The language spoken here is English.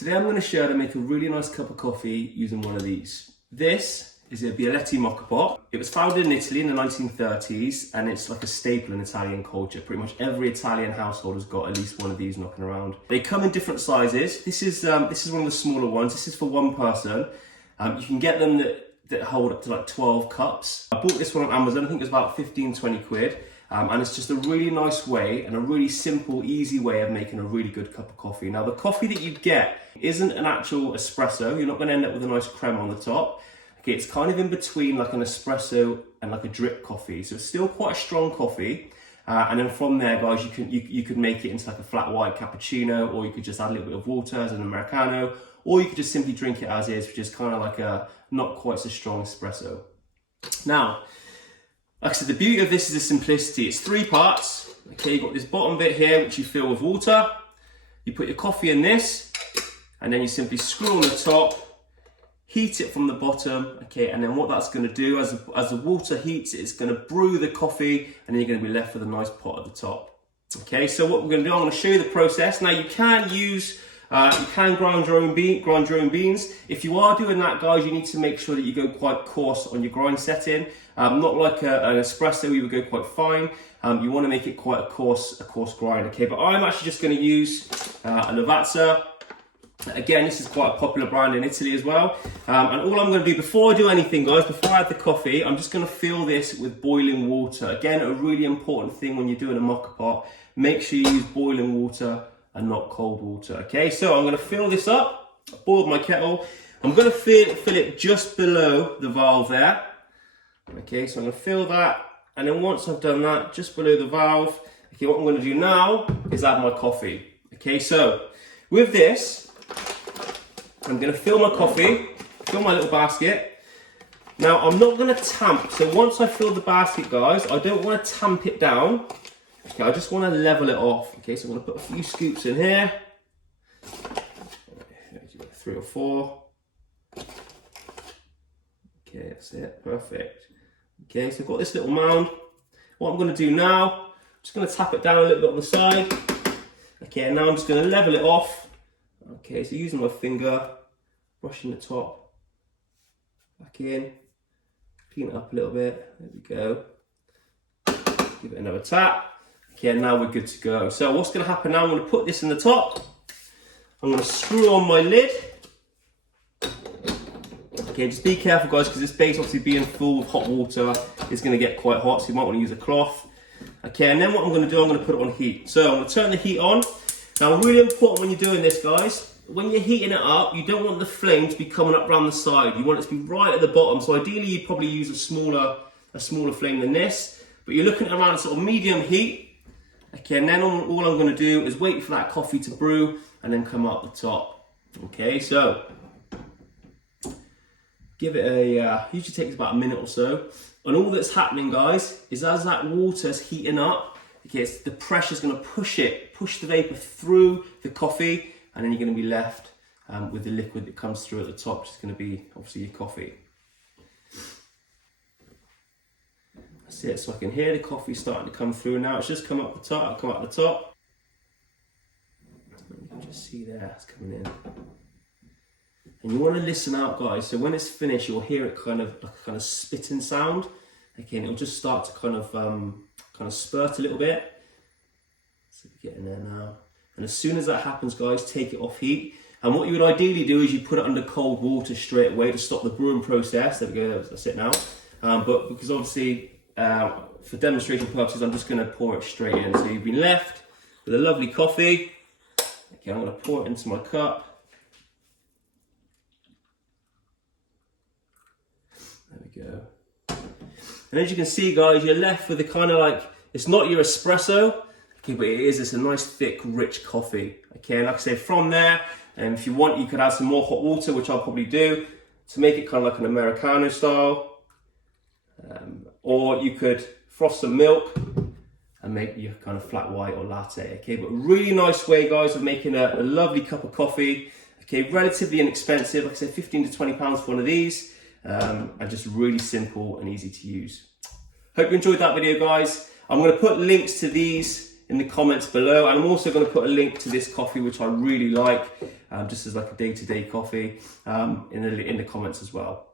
Today I'm going to show you how to make a really nice cup of coffee using one of these. This is a Moka Pot. It was founded in Italy in the 1930s and it's like a staple in Italian culture. Pretty much every Italian household has got at least one of these knocking around. They come in different sizes. This is one of the smaller ones. This is for one person. You can get them that hold up to like 12 cups. I bought this one on Amazon. I think it was about 15-20 quid. And it's just a really nice way and a really simple, easy way of making a really good cup of coffee. Now, the coffee that you get isn't an actual espresso. You're not going to end up with a nice creme on the top. Okay, it's kind of in between like an espresso and like a drip coffee. So it's still quite a strong coffee. And then from there, guys, you could make it into like a flat white cappuccino, or you could just add a little bit of water as an Americano, or you could just simply drink it as is, which is kind of like a not quite so strong espresso. Now, like I said, the beauty of this is the simplicity. It's 3 parts. Okay, you've got this bottom bit here, which you fill with water. You put your coffee in this, and then you simply screw on the top, heat it from the bottom. Okay, and then what that's going to do, as the water heats, it's going to brew the coffee, and then you're going to be left with a nice pot at the top. Okay, so what we're going to do, I'm going to show you the process. Now, you can grind your own beans. If you are doing that, guys, you need to make sure that you go quite coarse on your grind setting. Not like an espresso, you would go quite fine. You want to make it quite a coarse grind, okay? But I'm actually just going to use a Lavazza. Again, this is quite a popular brand in Italy as well. And all I'm going to do before I do anything, guys, before I add the coffee, I'm just going to fill this with boiling water. Again, a really important thing when you're doing a moka pot, make sure you use boiling water and not cold water, okay? So I'm going to fill this up. I boiled my kettle. I'm going to fill it just below the valve there. Okay, so I'm going to fill that, and then once I've done that, just below the valve, okay, what I'm going to do now is add my coffee. Okay, so with this, I'm going to fill my coffee, fill my little basket. Now, I'm not going to tamp, so once I fill the basket, guys, I don't want to tamp it down. Okay, I just want to level it off. Okay, so I'm going to put a few scoops in here. 3 or 4. Okay, that's it, perfect. Okay, so I've got this little mound. What I'm going to do now, I'm just going to tap it down a little bit on the side. Okay, and now I'm just going to level it off. Okay, so using my finger, brushing the top back in, clean it up a little bit. There we go. Give it another tap. Okay, now we're good to go. So what's going to happen now, I'm going to put this in the top. I'm going to screw on my lid. Okay, just be careful, guys, because this base obviously being full of hot water is going to get quite hot, so you might want to use a cloth. Okay, and then what I'm going to do, I'm going to put it on heat. So I'm going to turn the heat on. Now, really important when you're doing this, guys, when you're heating it up, you don't want the flame to be coming up around the side. You want it to be right at the bottom. So ideally, you'd probably use a smaller flame than this, but you're looking at around sort of medium heat. Okay, and then all I'm going to do is wait for that coffee to brew and then come up the top. Okay, so give it usually takes about a minute or so. And all that's happening, guys, is as that water's heating up, okay, the pressure's going to push the vapor through the coffee, and then you're going to be left with the liquid that comes through at the top, which is going to be obviously your coffee. That's it. So I can hear the coffee starting to come through now. It's just come up the top. You can just see there, it's coming in. And you want to listen out, guys. So when it's finished, you'll hear it kind of like a kind of spitting sound. Okay, and it'll just start to kind of spurt a little bit. So we're getting there now. And as soon as that happens, guys, take it off heat. And what you would ideally do is you put it under cold water straight away to stop the brewing process. There we go. That's it now. But because obviously, for demonstration purposes, I'm just going to pour it straight in. So you've been left with a lovely coffee. Okay, I'm going to pour it into my cup. There we go. And as you can see, guys, you're left with a kind of like, it's not your espresso, okay, but it's a nice, thick, rich coffee. Okay, and like I say, from there, and if you want, you could add some more hot water, which I'll probably do, to make it kind of like an Americano style. Or you could frost some milk and make your kind of flat white or latte. Okay, but really nice way, guys, of making a lovely cup of coffee. Okay, relatively inexpensive, like I said, 15 to 20 pounds for one of these. And just really simple and easy to use. Hope you enjoyed that video, guys. I'm going to put links to these in the comments below, and I'm also going to put a link to this coffee, which I really like. just as like a day-to-day coffee in the comments as well.